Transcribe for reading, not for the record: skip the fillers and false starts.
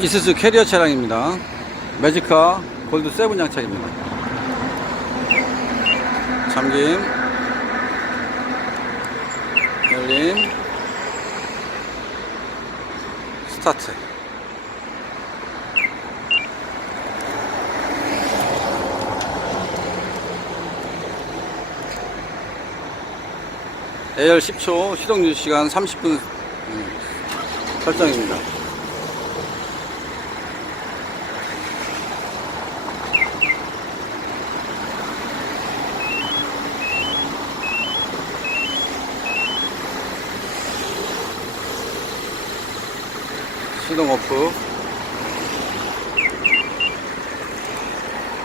이수zu 캐리어 차량입니다. 매지카 골드 7 장착입니다. 잠김, 열림, 스타트. AR 10초, 시동 유지시간 30분 설정입니다. 시동 오프.